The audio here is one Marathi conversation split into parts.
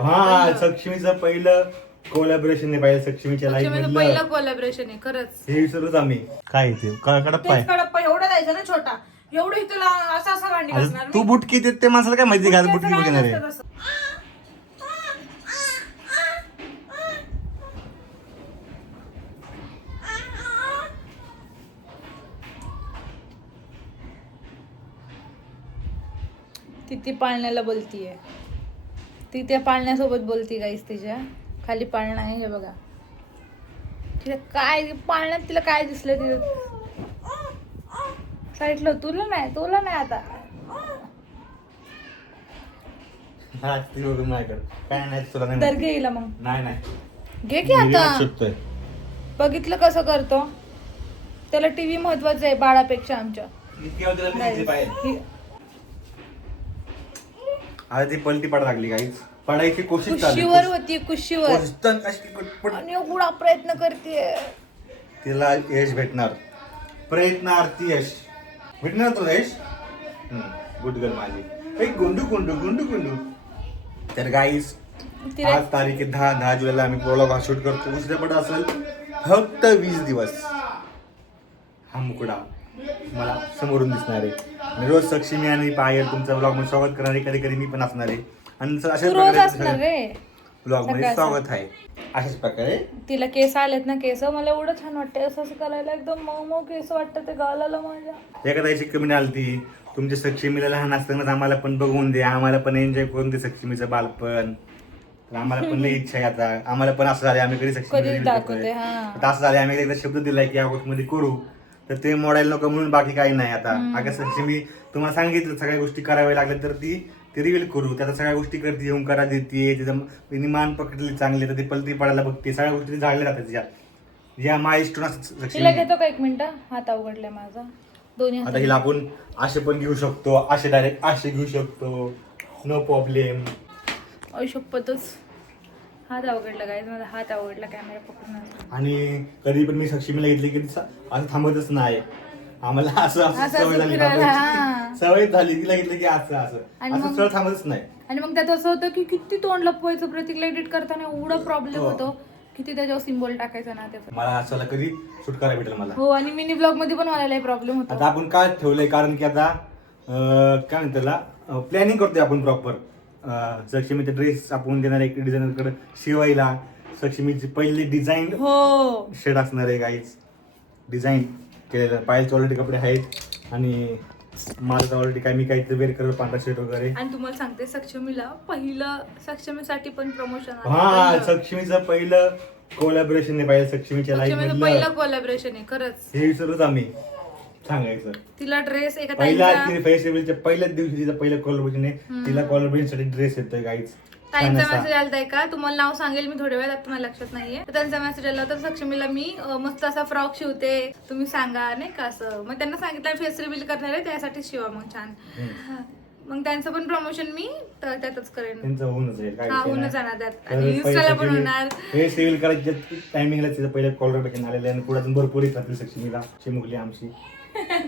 हा सक्षमीचं पहिलं कोलॅबरेशन आहे, पाहिलं सक्षमीच्या लाईफ सक्षमीचं पहिलं कोलॅबरेशन आहे खरंच. हे विसरलोच आम्ही. काय ते कडप्पा आहे. कडप्पा एवढा द्यायचा ना छोटा, एवढं तुला असं भांडी घासणार तू बुटकी देत ते माणसाला काय माहिती का बुटकी कुठे येणार आहे. ती पाळण्याला बोलतीये, ती त्या पाळण्यासोबत बोलती गाईस. तिच्या खाली पाळणा आहे हे बघा. तिला काय पाळण्यात तिला काय दिसलं तिला साईडला. तुला नाही आता काय नाही तुला तर घे हिला मग. नाही घे की आता. बघितलं कसं करतो. त्याला टीव्ही महत्वाचा आहे बाळापेक्षा आमच्या. आता ती पलटी पड लागली काहीच पडायची कोशिश कुशीवर होती, कुशीवर आणि एवढा प्रयत्न करते. तिला यश भेटणार, प्रयत्नार्थी यश भेटणार तुला यश. गुड गर्ल माझी गुंडू गुंडू गुंडू गुंडू. तर गाईस आज तारीख 10 जुलैला आम्ही व्लॉग शूट करतो. चित्रपट असेल फक्त 20 दिवस. हा मुकडा मला समोरून दिसणार आहे आणि रोज सक्षमी आणि पायल तुमचं व्लॉग मध्ये स्वागत करणारे. कधी कधी मी पण असणार आहे आणि अशाच प्रकारे व्लॉग मध्ये स्वागत आहे. अशाच प्रकारे तिला केस आलेत ना, केस मला एवढं छान वाटतं असं करायला. एकदम मऊ मऊ केस वाटतं ते गालाला माझ्या. एखादा याची कमी आलती तुमच्या सक्षमीला लहान असतानाच आम्हाला पण बघून दे, आम्हाला पण एन्जॉय करून दे सक्षमीचं बालपण. आम्हाला पण लई इच्छा आहे आता. आम्हाला पण असं झालं आम्ही कधी सक्षमी असं झालं आम्ही एकदा शब्द दिलाय की या मध्ये करू, तर ते मोडायला नको म्हणून बाकी काही नाही. आता अगं सक्षमी तुम्हाला सांगितलं सगळ्या गोष्टी कराव्या लागल्या तर ती रिव्हील करू. त्याला सगळ्या गोष्टी करते, येऊन करा देते, तिचं मान पकडली चांगली तर ती पलटी पडायला बघते. सगळ्या गोष्टी झाडल्या जातात तिच्या या माइलस्टोन. तिला घेतो का एक मिनिट, हात अवघडलाय माझा दोन्ही. आता हिला आपण असे पण घेऊ शकतो, असे डायरेक्ट असे घेऊ शकतो, नो प्रॉब्लेम. शपथच हात अवघडला काय, माझा हात अवघडला कॅमेरा पकडणार. आणि कधी पण मी सक्षमीला घेतली की असं थांबतच नाही. आम्हाला असं सवय झाली, सवय झाली तिला घेतलं की असं असं सरळ थांबतच नाही. आणि मग त्यात असं होतं की किती तोंड लपवायचं, प्रतीकला एडिट करताना एवढा प्रॉब्लेम होतो. किती त्याच्यावर सिम्बॉल टाकायचा ना त्याचा. मला असं कधी शूट करायला भेटेल मला. हो आणि मिनी ब्लॉग मध्ये पण मला प्रॉब्लेम होता. आता आपण काय ठेवलंय कारण की आता काय म्हणतात त्याला प्लॅनिंग करतोय आपण प्रॉपर. सक्षमीचा ड्रेस आपण देणार एक डिझायनर कडे शिवायला. सक्षमीची पहिली डिझाईन शेड असणार आहे गाईज. डिझाईन केलेलं पायलचे ऑलरेडी कपडे आहेत आणि माझं ऑलरेडी काय मी काहीतरी वेअर करत पांढरा शर्ट वगैरे. आणि तुम्हाला सांगते सक्षमीला पहिलं सक्षमीसाठी पण प्रमोशन. हा सक्षमीचं पहिलं कोलॅबरेशन आहे पाहिलं सक्षमीच्या लाईफ मध्ये. पहिलं कोलॅबरेशन आहे खरंच. हे विसरलोच आम्ही सांगायचं. तिला ड्रेस एका फेस्टिवलच्या पहिल्याच दिवशी तिचं पहिलं कोलॅबरेशन आहे. तिला कोलॅबरेशन साठी ड्रेस येतोय गाईज. ताईंचा मेसेज आलाय का, तुम्हाला नाव सांगेल मी थोड्या वेळात, तुम्हाला लक्षात नाहीये. तर त्यांचा मेसेज आला तर सक्षमीला मी मस्त असा फ्रॉक शिवते, तुम्ही सांगा नाही का असं. मग त्यांना सांगितलं फेस रिव्हील करणार आहे त्यासाठी शिवा मग छान. मग त्यांचं पण प्रमोशन मी त्यातच करेन. त्यांचं होऊनच आहे, होऊनच जाणार त्यात आणि इन्स्टाला पण होणार. फेस रिव्हील करायच्या टायमिंगला तिचं पहिलं कोलॅबरेशन आलेलं आणि पुढे अजून भरपूर येतात सक्षमीला. चिमुकली आमची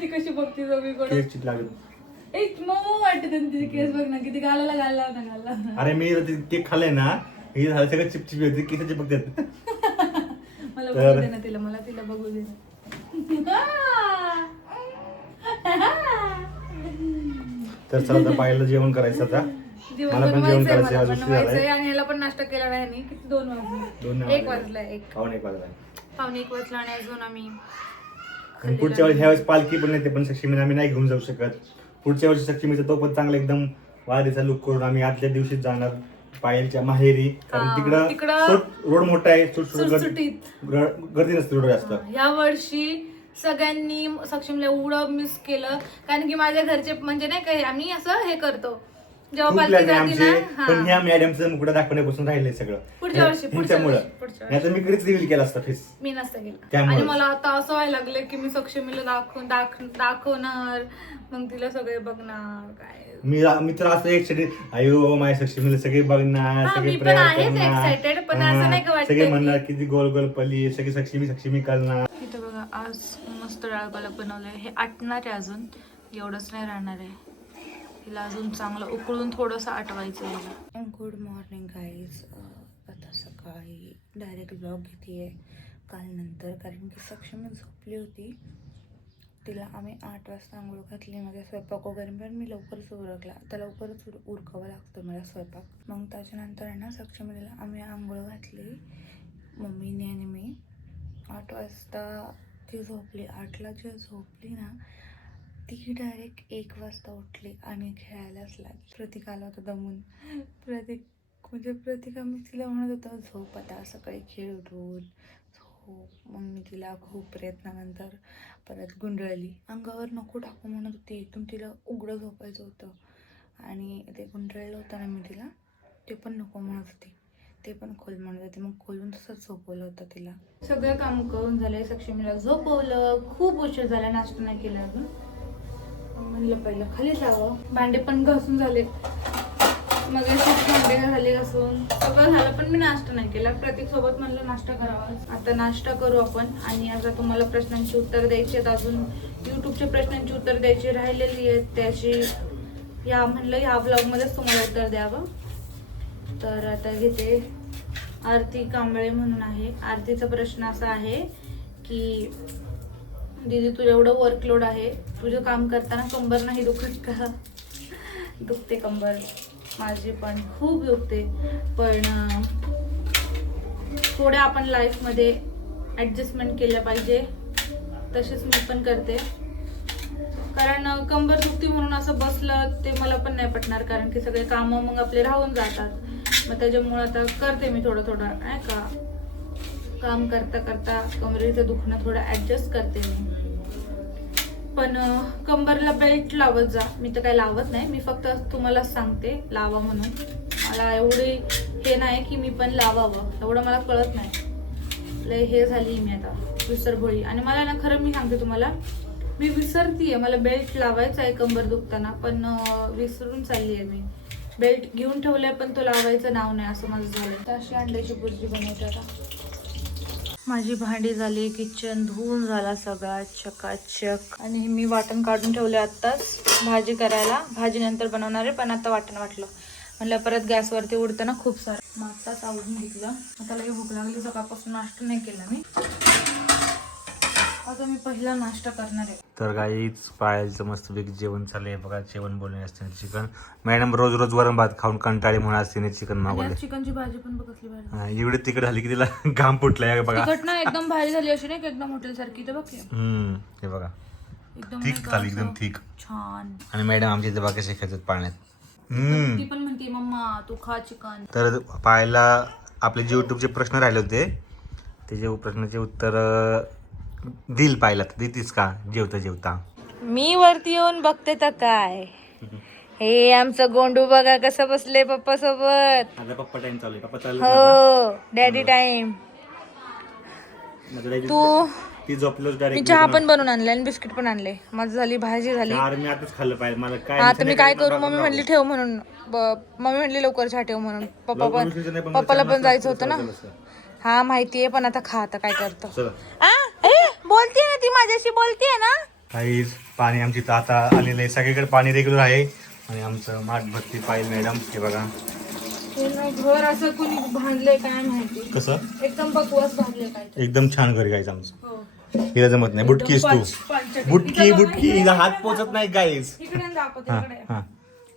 ती कशी बघते सगळीकडे. केस चिट लागली. एक मऊ वाटते तिचे केस बघ ना किती गालाला घालला ना घालला. अरे मी केक खाल्लाय ना हे झालं सगळं चिपचिपी होती केसाची बघतात. मला बघू दे ना तिला, मला तिला बघू दे. तर चला आता पाहिलं जेवण करायचं. आता मला पण जेवण करायचं आज उशीर झालाय आणि याला पण नाश्ता केला नाही. किती 2 वाजले, 1 वाजलाय, पावणे 1 वाजला आणि अजून आम्ही पुढच्या वेळेस ह्या वेळेस पालखी पण येते पण सक्षमीला आम्ही नाही घेऊन जाऊ शकत. पुढच्या वर्षी सक्षमीचा तो पण चांगला एकदम वादीचा लुक करून आम्ही आदल्या दिवशीच जाणार पायलच्या माहेरी. कारण तिकडं रोड मोठा आहे, गर्दी नसते रोड जास्त. या वर्षी सगळ्यांनी सक्षमीला एवढं मिस केलं कारण की माझ्या घरचे म्हणजे नाही काही आम्ही असं हे करतो जेव्हा पण ह्या मॅडमचं मुकडा दाखवण्यापासून राहिलंय सगळं पुढच्या वर्षी. नाहीतर मी कधीच रिव्हील केला असता फेस. मी नसतं केलं आणि मला आता असं व्हायला लागलं की मी सक्षमीला दाखवणार मग तिला सगळे बघणार. काय मी तर असं एक्साइटेड अयो माझ्या सक्षमीला सगळे बघणार, सगळे सगळे म्हणणार किती गोल गोल पली सगळी सक्षमी करणार. इथं बघा आज मस्त डाळ पालक बनवलंय. हे आटणार आहे अजून, एवढंच नाही राहणार आहे. तिला अजून चांगलं उकळून थोडंसं आटवायचं आहे. Good morning guys. आता सकाळी डायरेक्ट ब्लॉग घेते आहे काल नंतर, कारण की सक्षम झोपली होती. तिला आम्ही 8 वाजता आंघोळ घातली. माझा स्वयंपाक वगैरे पण मी लवकरच उरकला. आता लवकरच उरकावं लागतं मला स्वयंपाक. मग त्याच्यानंतर आहे ना सक्षमीला आम्ही आंघोळ घातली मम्मीने आणि मी. 8 वाजता ती झोपली. 8ला जी झोपली ना ती डायरेक्ट 1 वाजता उठली आणि खेळायलाच लागली. प्रतीक आला होता दमून. प्रतीक मी तिला म्हणत होतं झोप आता, सकाळी खेळ उठून झोप. मग मी तिला खूप प्रयत्नानंतर परत गुंडळली. अंगावर नको टाकू म्हणत होती, एकदम तिला उघडं झोपायचं होतं आणि ते गुंडळलं होतं ना मी तिला, ते पण नको म्हणत होती, ते पण खोल म्हणत होते. मग खोलून तसंच झोपवलं होतं तिला. सगळं काम करून झालंय, सक्षमीला झोपवलं. खूप उशीर झाला, नाश्ता नाही केला अजून. म्हणलं पहिलं खाली जावं. भांडे पण घासून झाले, मग भांडे झाले घासून, सगळं झालं, पण मी नाश्ता नाही केला. प्रतीक सोबत म्हणलं नाश्ता करावा. आता नाश्ता करू आपण. आणि आता तुम्हाला प्रश्नांची उत्तर द्यायची आहेत, अजून यूट्यूबच्या प्रश्नांची उत्तर द्यायची राहिलेली आहेत, त्याची म्हणलं ह्या ब्लॉगमध्येच तुम्हाला उत्तर द्यावं. तर आता घेते. आरती कांबळे म्हणून आहे. आरतीचा प्रश्न असा आहे की दीदी तुझं एवढं वर्कलोड आहे, तुझं काम करताना कंबर नाही दुखत का? दुखते कंबर माझी पण खूप दुखते, पण थोड्या आपण लाईफमध्ये ॲडजस्टमेंट केल्या पाहिजे. तसेच मी पण करते, कारण कंबर दुखती म्हणून असं बसलं ते मला पण नाही पटणार, कारण की सगळे कामं मग आपले राहून जातात. मग त्याच्यामुळं आता करते मी थोडं नाही का, काम करता करता कमरेचं दुखणं थोडं ॲडजस्ट करते मी. पण कंबरला बेल्ट लावत जा. मी तर काही लावत नाही, मी फक्त तुम्हाला सांगते लावा म्हणून. मला एवढे हे नाही की मी पण लावावं, एवढं मला कळत नाही. लय हे झाली मी आता विसरभोळी. आणि मला ना खरं मी सांगते तुम्हाला, मी विसरतीये. मला बेल्ट लावायचा आहे कंबर दुखताना, पण विसरून चालली आहे मी. बेल्ट घेऊन ठेवलाय पण तो लावायचं नाव नाही, असं माझं झालंय. अशी अंड्याची भुर्जी बनवते आता. माझी भांडी झाली, किचन धुवून झाला सगळा चकाचक. आणि मी वाटण काढून ठेवले आत्ताच भाजी करायला. भाजी नंतर बनवणार आहे, पण आता वाटण वाटलं. म्हणलं परत गॅसवरती उडतं ना खूप सारं. मग आत्ताच आवडून घेतलं. आता लई भूक लागली, सकाळपासून नाश्ता नाही केला मी. आता मी पहिला नाश्ता करणार आहे. तर गाईच पाहायचं मस्त वेग जेवण चालू आहे बघा. जेवण बोलणे असते चिकन. मॅडम रोज रोज वरण भात खाऊन कंटाळी म्हणून असते चिकन मागवले. चिकनची भाजी पण बघतली भाजी. एवढी तिकट झाली की तिला घाम फुटलाय बघा. तिखट ना एकदम भारी झाली, अशी नाही एकदम हॉटेल सारखी. तर बघ हे बघा एकदम थिक झाली, एकदम थिक छान. आणि मॅडम आमच्या इथे बघा कसे खेळतात पाण्यात. ती पण म्हणते मम्मा तू खा चिकन. तर पाहायला आपले जे युट्यूबचे प्रश्न राहिले होते, त्याचे प्रश्नाचे उत्तर दिल पाहिला तर देतीस का जेवता जेवता. मी वरती येऊन बघते तर काय, हे आमचं गोंडू बघा कसं बसले पप्पा सोबत. आता पप्पा टाइम चालू आहे. पप्पा हो डॅडी टाइम. तू ती झोपलोच मी डायरेक्ट. चहा पण बनवून आणले आणि बिस्किट पण आणले. माझं झाली भाजी झाली. मी आताच खाल्लं पाहिजे मला. काय आता मी काय करू, मम्मी म्हणली ठेव म्हणून. मम्मी म्हणली लवकर चहा ठेव म्हणून. पप्पाला पण जायचं होतं ना. हा माहितीये, पण आता खा. आता काय करतो. बोलतीये ना ती, माझ्याशी बोलतीये ना. काहीच पाणी आमची तर आता आलेलं आहे. सगळीकडे पाणी रेग्युलर आहे. आणि आमचं माठ भरती पाहिजे मॅडम. हे बघा घर असं कोणी बांधलंय काय माहिती. कसं एकदम बकवास बांधलंय काय. एकदम छान घर गायचं आमचं. हिला जमत नाही. बुटकीस तू बुटकी हिला हात पोचत नाही गाईस. इकडे दाखवते. इकडे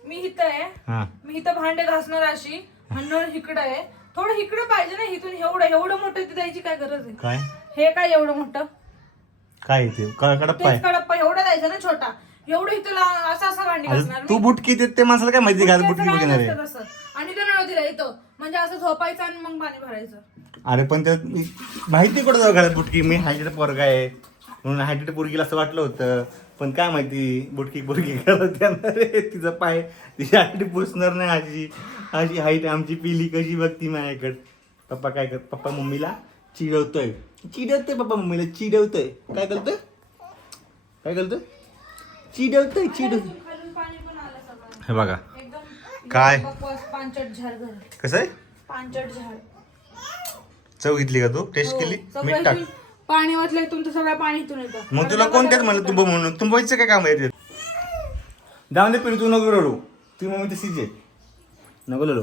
मी इथं आहे. मी इथं भांडे घासणार अशी. हन्नळ इकडे आहे. थोडं इकडे पाहिजे ना. इथून एवढं मोठं इथे द्यायची काय गरज आहे. काय हे काय एवढं मोठं काय ते कडप्पा एवढं द्यायचं ना छोटा. एवढं इथं असं भांडी घासणार. तू बुटकी देत ते माणसाला काय माहिती घाल बुटकी घेणार आहे. आणि ते नळ दिला इथं, म्हणजे असं झोपायचं आणि मग पाणी भरायचं. अरे पण त्यात माहिती कुठं जाऊ घरात बुटकी. मी हायटेड पोरगा आहे म्हणून हायटेड पोरगीला असं वाटलं होतं, पण काय माहिती बुटकी पोरगी करत येणार आहे. तिचा पाय तिची हाईट पुसणार नाही. अशी हाईट आमची पिली कशी बघती माझ्याकडे. पप्पा काय करत, पप्पा मम्मीला चिडवतोय पप्पा मम्मीला चिडवतोय. काय करतोय चिडवतोय. हे बघा काय पांचट झाड घर. कसं आहे पांचट झाड. चव घेतली का तू? टेस्ट केली? मीठ टाक. पाणी वाचलंय तुमचं, सगळं पाणी इथून येतं. मग तुला कोणत्याच म्हणलं तू म्हणून तुंबायचं काय काम आहे? जाऊन दे पिलू, तू नको रडू. ती मम्मी तशीच आहे, नको रडू.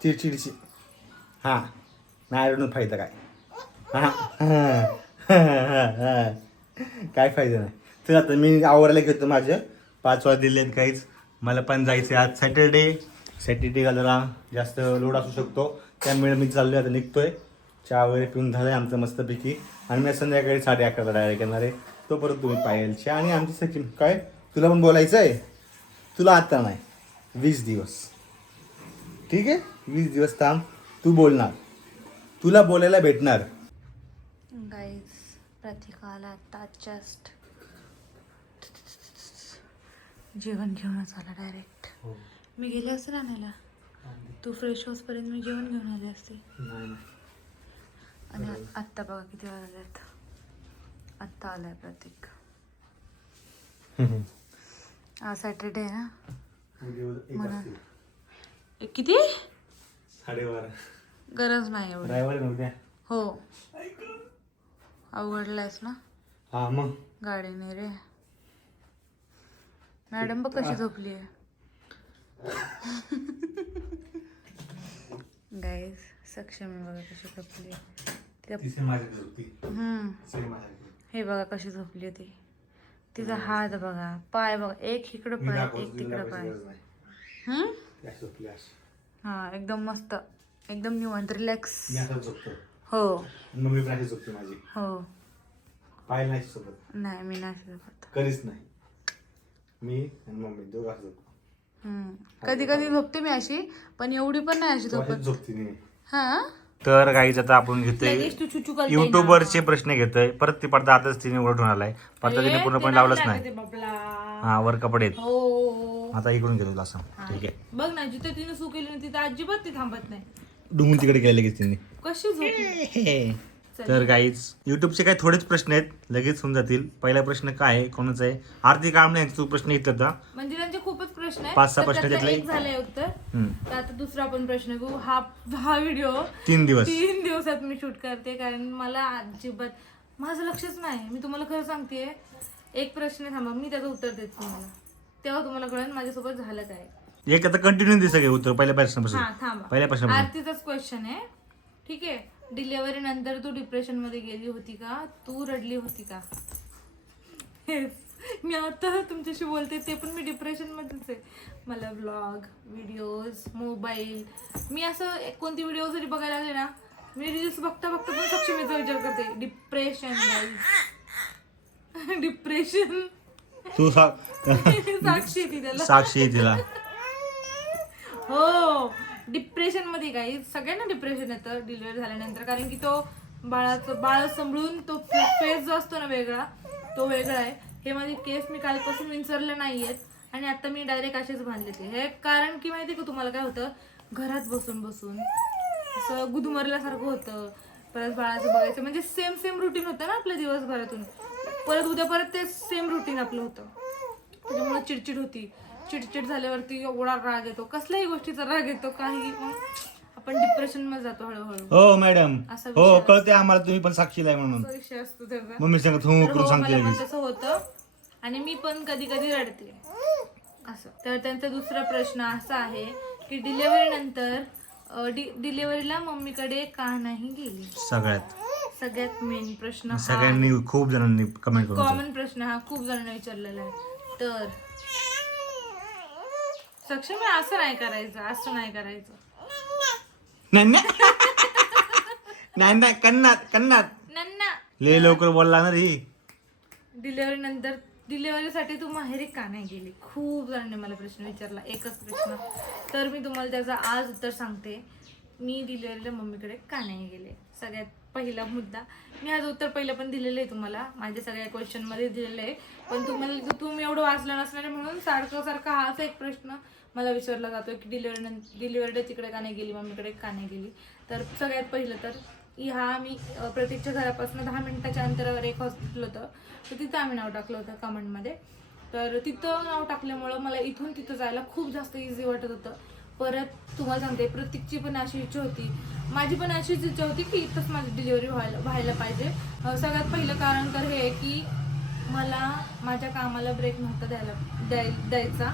चिडचिडची. हां नाही रडून फायदा काय? हां काय फायदा नाही. तर आता मी आवरायला घेतो माझं. 5 वाजलेले आहेत काहीच. मला पण जायचं आहे आज सॅटर्डे जरा जास्त लोड असू शकतो, त्यामुळे मी चाललो आता, निघतोय. चहा वगैरे पिऊन झालं आहे आमचं मस्तपैकी. आणि मी संध्याकाळी 11:30 डायरेक्ट येणार आहे. तोपर्यंत तुम्ही पाहिजे. आणि आमची सचिन काय तुला पण बोलायचं आहे? तुला आता नाही, 20 दिवस. ठीक आहे, 20 दिवस थांब, तू बोलणार, तुला बोलायला भेटणार. गाईज प्रतीकाला आता जस्ट जेवण घेऊनच आला डायरेक्ट. मी गेले असते राहण्याला, तू फ्रेश होसपर्यंत मी जेवण घेऊन आले असते. आणि आत्ता बघा किती वाजलेत. आत्ता आलाय प्रतीक. आज सॅटर्डे आहे ना म्हणून. किती 12:30 गरज नाही एवढी. ड्रायव्हर नव्हत्या. हो अवघडलायस ना हा मग गाडीने रे. मॅडम बघ कशी झोपली आहे. गाईज सक्षमी बघा कशी झोपली हे बघा कशी झोपली होती. तिचा हात बघा, पाय बघा, एक इकडं पाय एक तिकडं पाय. हा एकदम मस्त, एकदम निवांत रिलॅक्स. हो हो पाय नाही सोबत. नाही मी नाही झोपत कधीच नाही. मी आणि मम्मी दोघं झोपतो. कधी कधी झोपते मी अशी, पण एवढी पण नाही अशी झोपत. झोपते नाही. हा तर गाईज आता आपण घेतोय लगेच तू चुचू करते युट्यूबरचे प्रश्न घेतोय. परत ती पडदा आताच तिने उलटून आलाय. पडदा तिने पूर्णपणे लावलंच नाही. हा वर कपडे आहेत. हो आता इकडून घेतो असं. ठीक आहे, बघ ना जिथे तिने सू केली तिथे अजिबात ती थांबत नाही. डुंगून तिकडे गेले लगेच तिने. कशी झोपली. तर गाईज युट्यूबचे काही थोडेच प्रश्न आहेत, लगेच होऊन जातील. पहिला प्रश्न काय आहे, कोणाचा आहे? आरती कांबळे यांचा तू प्रश्न घेतला होता. म्हणजे त्यांचे खूपच प्रश्न आहेत. 5-6 प्रश्न त्यातलं घेतले. एक झालंय उत्तर. तर आता दुसरा पण प्रश्न घेऊ. हा व्हिडिओ 3 दिवस 3 दिवसात मी शूट करते, कारण मला अजिबात माझं लक्षच नाही. मी तुम्हाला खरं सांगतेय. एक प्रश्न थांबा, मी त्याचं उत्तर देते तुम्हाला, तेव्हा तुम्हाला कळेल माझ्यासोबत झालं काय. एक आता कंटिन्यू दे सगळे उत्तर पहिल्या प्रश्नापासून. हा थांबा, पहिल्या प्रश्नापासून. आरतीचाच क्वेश्चन आहे. ठीक आहे. डिलिव्हरी नंतर तू डिप्रेशन मध्ये गेली होती का? तू रडली होती का? मी आता तुमच्याशी बोलते ते पण मी डिप्रेशन मध्येच आहे. मला ब्लॉग, व्हिडिओज, मोबाईल, मी असं कोणती व्हिडिओ जरी बघायला लागले ना, मी रील्स बघता बघता पण सक्षमीचा विचार करते. डिप्रेशन डिप्रेशन तू साक्षी ती त्याला. साक्षी तिला. हो डिप्रेशन मध्ये काही सगळ्यांना डिप्रेशन येतं डिलिव्हरी झाल्यानंतर, कारण की तो बाळ सांभाळून तो फेस जो असतो ना वेगळा, तो वेगळा आहे. हे माझे केस मी कालपासून विंचरले नाहीयेत आणि आता मी डायरेक्ट असेच बांधले ते. हे कारण की माहिती का तुम्हाला काय होतं, घरात बसून बसून असं गुदमरल्यासारखं होतं. परत बाळाचं बघायचं म्हणजे सेम रुटीन होतं ना आपल्या दिवसभरातून. परत उद्या परत ते सेम रुटीन आपलं होतं. त्याच्यामुळे चिडचिड होती. चिडचिड झाल्यावरती एवढा राग येतो, कसल्याही गोष्टीचा राग येतो, काही मग आपण डिप्रेशन मध्ये जातो हळूहळू. हो मॅडम, हो कळते आम्हाला, तुम्ही पण साक्षीला आहे म्हणून. विषय असतो त्याचा. मम्मी सांगत हो करून सांगते. मला तसं होतं आणि मी पण कधी कधी रडते असं. तर त्यांचा दुसरा प्रश्न असा आहे की डिलिव्हरी नंतर डिलिव्हरीला मम्मीकडे का नाही गेली? सगळ्यात मेन प्रश्न, सगळ्यांनी खूप जणांनी कमेंट करून, कॉमन प्रश्न हा खूप जणांनी विचारलेला आहे. तर सक्षमी असं नाही करायचं, असं नाही करायचं. नन्ना लय लवकर बोलला ना रे. डिलिव्हरी नंतर डिलिव्हरीसाठी तू माहेरी का नाही गेली? खूप जणांनी मला प्रश्न विचारला, एकच प्रश्न. तर मी तुम्हाला त्याचं आज उत्तर सांगते. मी डिलिव्हरीला मम्मीकडे का नाही गेले. सगळ्यात पहिला मुद्दा, मी आज उत्तर पहिलं पण दिलेलं आहे तुम्हाला, माझ्या सगळ्या क्वेश्चन मध्ये दिलेलं आहे. पण तुम्ही एवढं वाचलं नसणार म्हणून सारखं हाच एक प्रश्न मला विचारला जातो की डिलिव्हरीला तिकडे का नाही गेली, मम्मीकडे का नाही गेली. तर सगळ्यात पहिलं तर मी प्रतीकच्या घरापासून 10 मिनिटाच्या अंतरावर एक हॉस्पिटल होतं, तर तिथं आम्ही नाव टाकलं होतं कमेंटमध्ये. तर तिथं नाव टाकल्यामुळं मला इथून तिथं जायला खूप जास्त इझी वाटत होतं. परत तुम्हाला सांगते, प्रतीकची पण अशी इच्छा होती, माझी पण अशीच इच्छा होती की इथंच माझी डिलिव्हरी व्हायला पाहिजे. सगळ्यात पहिलं कारण तर हे आहे की मला माझ्या कामाला ब्रेक नव्हता द्यायचा.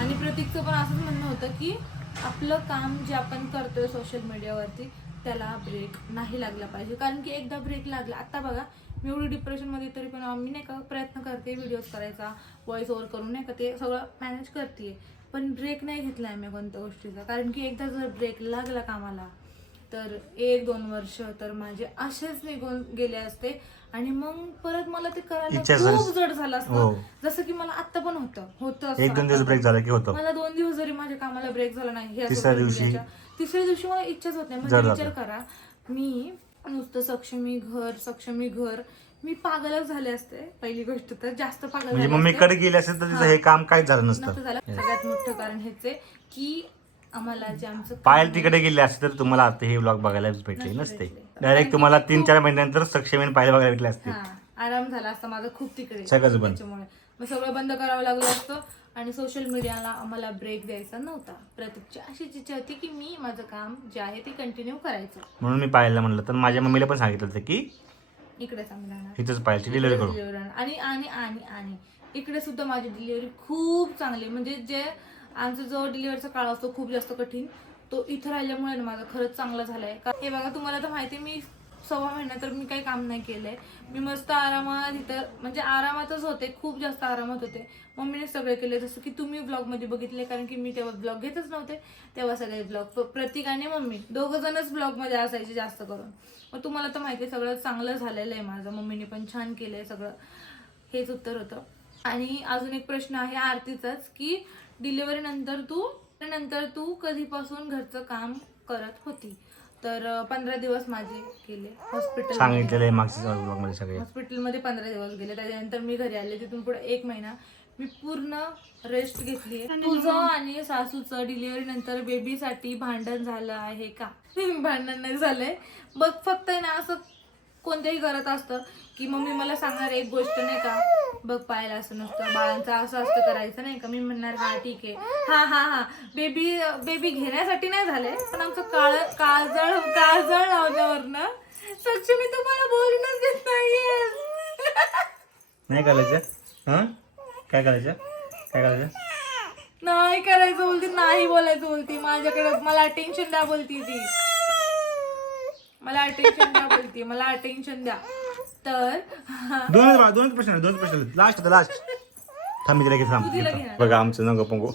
आणि प्रतीकचं पण असंच म्हणणं होतं की आपलं काम जे आपण करतोय सोशल मीडियावरती त्याला ब्रेक नाही लागला पाहिजे. कारण की एकदा ब्रेक लागला, आता बघा मी एवढी डिप्रेशनमध्ये तरी पण मी नाही का प्रयत्न करते व्हिडिओज करायचा, व्हॉइस ओव्हर करून नाही का ते सगळं मॅनेज करते, पण ब्रेक नाही घेतला आहे मी कोणत्या गोष्टीचा. कारण की एकदा जर ब्रेक लागला कामाला तर 1-2 वर्ष तर माझे असेच निघून गेले असते. आणि मग परत मला ते करायला खूप जड झालं असतं. जसं की मला आता पण होतं 1-2 दिवस ब्रेक झाला की होतं. मला 2 दिवस जरी माझ्या कामाला ब्रेक झाला नाही, तिसऱ्या दिवशी मला इच्छाच होत नाही. म्हणजे विचार करा, मी नुसतं सक्षमी घर मी पागलच झाले असते. पहिली गोष्ट तर जास्त पागल म्हणजे मम्मीकडे गेली असेल तर तिचं हे काम काहीच झालं नसतं. सगळ्यात मोठं कारण हेच आहे की आम्हाला जे आमचं पायल तिकडे गेले असते तर तुम्हाला आता हे व्लॉग बघायला भेटले नसते. डायरेक्ट तुम्हाला 3-4 महिन्यानंतर सक्षमीने पायल बघायला भेटले असते. आराम झाला असता माझा खूप तिकडे सगळंच बंद. त्याच्यामुळे मग सगळं बंद करावं लागलं असतं. आणि सोशल मीडियाला आम्हाला ब्रेक द्यायचा नव्हता. प्रतीकची अशीच इच्छा होती की मी माझं काम जे आहे ते कंटिन्यू करायचं. म्हणून मी पायलला म्हणलं, तर माझ्या मम्मीला पण सांगितलं होतं की इकडेच आम्ही राहणार, इथंच पायलची डिलिव्हरी करू. आणि आणि आणि आणि इकडे सुद्धा माझी डिलिव्हरी खूप चांगली, म्हणजे जे आमचा जो डिलिव्हरीचा काळ असतो खूप जास्त कठीण, तो इथं राहिल्यामुळे माझा खरंच चांगला झालाय. हे बघा तुम्हाला तर माहिती, मी 6 महिना तर मी काही काम नाही केलंय. मी मस्त आरामात इथं, म्हणजे आरामातच होते, खूप जास्त आरामात होते. मम्मीने सगळे केले, जसं की तुम्ही ब्लॉग मध्ये बघितले, कारण की मी तेव्हा ब्लॉग घेतच नव्हते. तेव्हा सगळे ब्लॉग प्रतीक आणि मम्मी दोघं जणच ब्लॉग मध्ये असायचे जास्त करून. मग तुम्हाला तर माहिती सगळं चांगलं झालेलं आहे माझं, मम्मीने पण छान केलंय सगळं. हेच उत्तर होतं. आणि अजून एक प्रश्न आहे आरतीचाच, की डिलिव्हरी नंतर तू कधीपासून घरचं काम करत होती? तर 15 दिवस माझे गेले हॉस्पिटल, सांगितलेलं मागच्या ब्लॉग मध्ये सगळे. हॉस्पिटलमध्ये 15 दिवस गेले. त्याच्यानंतर मी घरी आले. तिथून पुढे 1 महिना मी पूर्ण रेस्ट घेतली. तुझं आणि सासूचं डिलिव्हरी नंतर बेबीसाठी भांडण झालं आहे का? भांडण नाही झालंय, बघ फक्त ना असं कोणत्याही घरात असतं की मम्मी मला सांगणार एक गोष्ट नाही का, बघ पाहायला असं नसतं, बाळांचं असं असतं करायचं नाही का. मी म्हणणार हा ठीक आहे, हा बेबी घेण्यासाठी नाही झालंय, पण आमचं काजळ लावण्यावरनं सक्षमी तुम्हाला बोलूनच देत नाहीये. नाही करायचं. हा काय करायचं नाही करायचं बोलती, नाही बोलायचं बोलती. माझ्याकडे मला अटेन्शन द्या बोलती ती, मला अटेन्शन द्या. तर दोन प्रश्न लास्ट थांब, मी तिला घेत बघा आमचं नंग पंगो.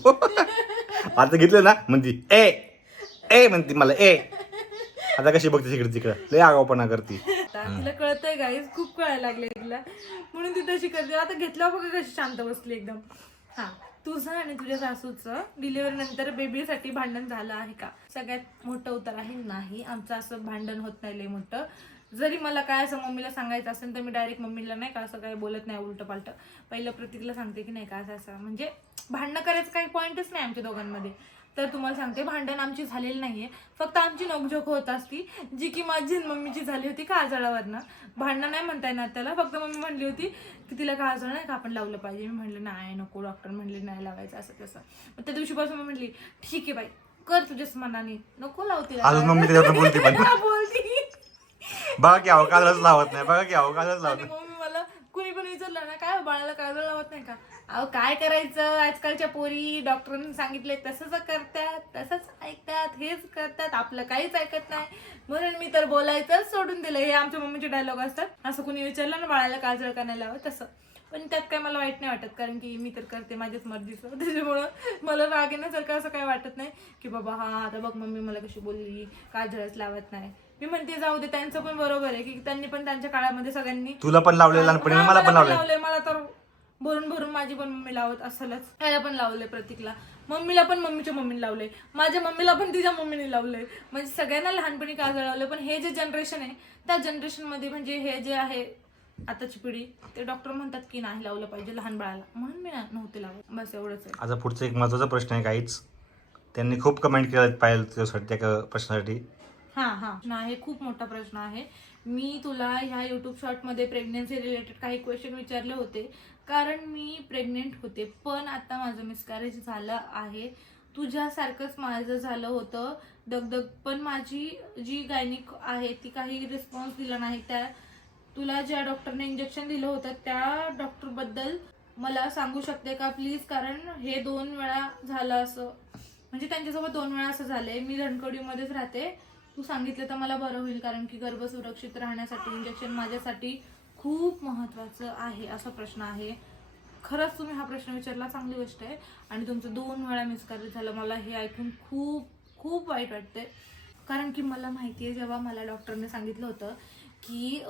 आता घेतलं ना म्हणती ए म्हणती मला ए. आता कशी बघते तिकडे लय आगाऊपणा करते. तिला कळतंय गाईस, खूप कळायला लागले तिला, म्हणून ती तशी करते. आता घेतल्यावर बघा कशी शांत बसली एकदम. हा, तुझं आणि तुझ्या सासूचं डिलिव्हरी नंतर बेबीसाठी भांडण झालं आहे का? सगळ्यात मोठं उत्तर आहे नाही. आमचं असं भांडण होत नाही लय मोठं. जरी मला काय असं मम्मीला सांगायचं असेल तर मी डायरेक्ट मम्मीला नाही का असं काही बोलत नाही उलट पालट. पहिलं प्रतीकला सांगते की नाही का असं म्हणजे भांडणं करायचं काही पॉईंटच नाही आमच्या दोघांमध्ये. तर तुम्हाला सांगते, भांडण आमची झालेली नाहीये, फक्त आमची नोकझोक होत असती, जी की माझी मम्मीची झाली होती काजळावरनं. भांडण नाही म्हणता येणार त्याला, फक्त मम्मी म्हणली होती की तिला काजळ नाही का आपण लावलं पाहिजे. मी म्हणलं नाही नको, डॉक्टर म्हणले नाही लावायचं असं तसं. मग त्या दिवशीपासून मी म्हणली ठीक आहे बाई कर तुझ्याच मनाने, नको लावते बोलती. बघा की काजळच लावत नाही. मम्मी मला कुणी पण विचारलं ना काय बाळाला काजळ लावत नाही का, अहो काय करायचं, आजकालच्या पोरी डॉक्टरांनी सांगितले तसंच करतात, तसंच ऐकतात, हेच करतात, आपलं काहीच ऐकत नाही. म्हणून मी तर बोलायचं सोडून दिलं. हे आमच्या मम्मीचे डायलॉग असतात. असं कुणी विचारलं ना बाळाला काजळ का नाही लावत तसं, पण त्यात काय मला वाईट नाही वाटत, कारण की मी तर करते माझ्याच मर्जीचं. त्याच्यामुळं मला राग येण्यासारखं असं काय वाटत नाही की बाबा हा आता बघ मम्मी मला कशी बोलली काजळच लावत नाही. मी म्हणते जाऊ दे, त्यांचं पण बरोबर आहे की त्यांनी पण त्यांच्या काळामध्ये सगळ्यांनी, तुला पण लावले लहानपणी, मला पण लावले. मला तर भरून माझी पण मम्मी लावत असेलच. त्याला पण लावले, प्रतीकला, मम्मीला पण मम्मीच्या मम्मीने लावले, माझ्या मम्मीला पण तिच्या मम्मीने लावले. म्हणजे सगळ्यांना लहानपणी काजळ लावले. पण हे जे जनरेशन आहे त्या जनरेशन मध्ये, म्हणजे हे जे आहे आताची पिढी, ते डॉक्टर म्हणतात की नाही लावलं पाहिजे लहान बाळाला, म्हणून मी नव्हते लावत. बस एवढंच आहे. आता पुढचा एक महत्वाचा प्रश्न आहे, काहीच त्यांनी खूप कमेंट केलं पाहिजे त्या प्रश्नासाठी. हा नाही, खूप मोठा प्रश्न आहे. मी तुला ह्या युट्यूब शॉर्ट मध्ये प्रेग्नन्सी रिलेटेड काही क्वेश्चन विचारले होते, कारण मी प्रेग्नेंट होते, पण आता माझं मिसकॅरेज झालं आहे. तुझ्यासारखंच माझं झालं होतं दगदग, पण माझी जी गायनिक आहे ती काही रिस्पॉन्स दिला नाही. तुला ज्या डॉक्टरने इंजेक्शन दिलं होतं त्या डॉक्टर बद्दल मला सांगू शकते का प्लीज, कारण हे 2 वेळा झालं असं, म्हणजे त्यांच्यासोबत 2 वेळा असं झालंय. मी रणकवडीमध्येच राहते, तू सांगितलं तर मला बरं होईल, कारण की गर्भ सुरक्षित राहण्यासाठी इंजेक्शन माझ्यासाठी खूप महत्वाचं आहे. असा प्रश्न आहे. खरंच तुम्ही हा प्रश्न विचारला, चांगली गोष्ट आहे. आणि तुमचं 2 वेळा मिसकॅरेज झालं, मला हे ऐकून खूप खूप वाईट वाटते. कारण की मला माहिती आहे, जेव्हा मला डॉक्टरने सांगितलं होतं की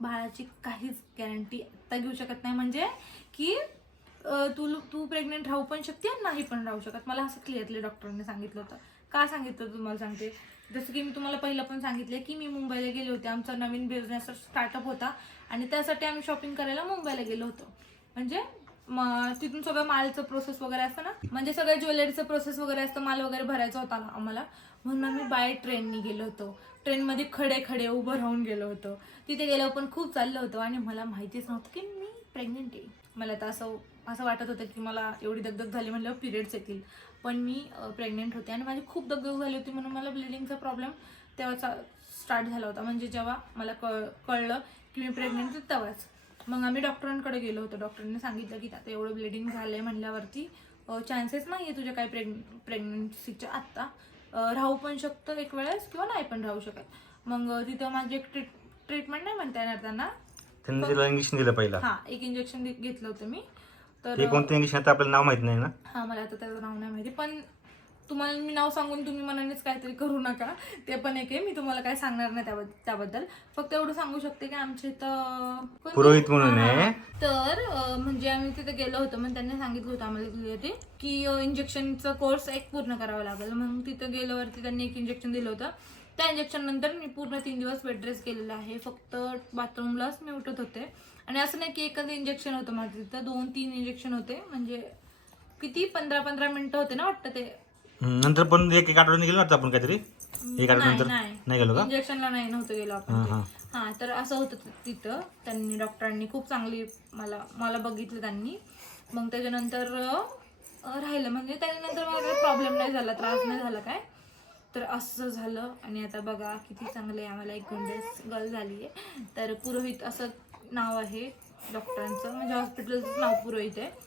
बाळाची काहीच गॅरंटी आत्ता घेऊ शकत नाही, म्हणजे की तू प्रेग्नेंट राहू पण शकते आणि नाही पण राहू शकत. मला असं क्लिअरली डॉक्टरने सांगितलं होतं. का सांगितलं तुम्हाला सांगते. जसं की मी तुम्हाला पहिलं पण सांगितलं की मी मुंबईला गेले होते, आमचा नवीन बिझनेस स्टार्टअप होता आणि त्यासाठी आम्ही शॉपिंग करायला मुंबईला गेलो होतो. म्हणजे तिथून सगळं मालचं प्रोसेस वगैरे असतं ना, म्हणजे सगळं ज्वेलरीचं प्रोसेस वगैरे असतं, माल वगैरे भरायचा होता आम्हाला, म्हणून आम्ही बाय ट्रेननी गेलो होतो. ट्रेनमध्ये खडे उभं राहून गेलो होतो. तिथे गेल्यावर पण खूप चाललं होतं आणि मला माहितीच नव्हतं की मी प्रेग्नेंट आहे. मला तर असं वाटत होतं की मला एवढी दगदग झाली म्हणल्यावर पिरियड्स येतील, पण मी प्रेग्नेंट होते आणि माझी खूप दगदग झाली होती, म्हणून मला ब्लिडिंगचा प्रॉब्लेम तेव्हा स्टार्ट झाला होता. म्हणजे जेव्हा मला कळलं की मी प्रेग्नेंट आहे तेव्हाच. मग आम्ही डॉक्टरांकडे गेलो होतो. डॉक्टरांनी सांगितलं की आता एवढं ब्लिडिंग झालंय म्हणल्यावरती चान्सेस नाही आहे तुझ्या काही प्रेग्नन्सीच्या आत्ता, राहू पण शकतं एक वेळेस किंवा नाही पण राहू शकत. मग तिथं माझी एक ट्रीटमेंट नाही म्हणता येणार त्यांना, त्यांनी तिला इंजेक्शन दिलं पहिला. हा एक इंजेक्शन घेतलं होतं मी. ते कोणतं इंजेक्शन आता आपल्याला नाव माहित नाही ना. हा मला आता त्याचं नाव नाही माहिती, पण तुम्हाला मी नाव सांगून तुम्ही मनानेच काहीतरी करू नका. ते पण एक आहे, मी तुम्हाला काय सांगणार नाही त्याबद्दल. फक्त एवढं सांगू शकते की आमच्या इथं पुरोहित म्हणून आहे. तर म्हणजे आम्ही तिथे गेलो होतो, मग त्यांनी सांगितलं होतं आम्हाला ते की इंजेक्शनचा कोर्स एक पूर्ण करावा लागेल. मग तिथं गेल्यावरती त्यांनी एक इंजेक्शन दिलं होतं. त्या इंजेक्शन नंतर मी पूर्ण 3 दिवस बेड रेस्ट केलेला आहे. फक्त बाथरूमलाच मी उठत होते. आणि असं नाही की एकच इंजेक्शन होतं माझं तिथं, 2-3 इंजेक्शन होते. म्हणजे किती 15-15 मिनिटं होते ना वाटतं ते. नंतर पण एक आठवड्याने गेलो ना आपण काहीतरी, एक आठवड्यानंतर नाही गेलो का? इंजेक्शनला नव्हतं गेलो आपण. हा तर असं होतं तिथं. त्यांनी डॉक्टरांनी खूप चांगली मला बघितलं त्यांनी. मग त्याच्यानंतर राहिलं, म्हणजे त्याच्यानंतर मला काही प्रॉब्लेम नाही झाला, त्रास नाही झाला काय. तर असं झालं. आणि आता बघा किती चांगलं आहे, आम्हाला एक गोंडेस गर्ल झाली आहे. तर पुरोहित असं नाव आहे डॉक्टरांचं, म्हणजे हॉस्पिटलचं नाव पुरोहित आहे.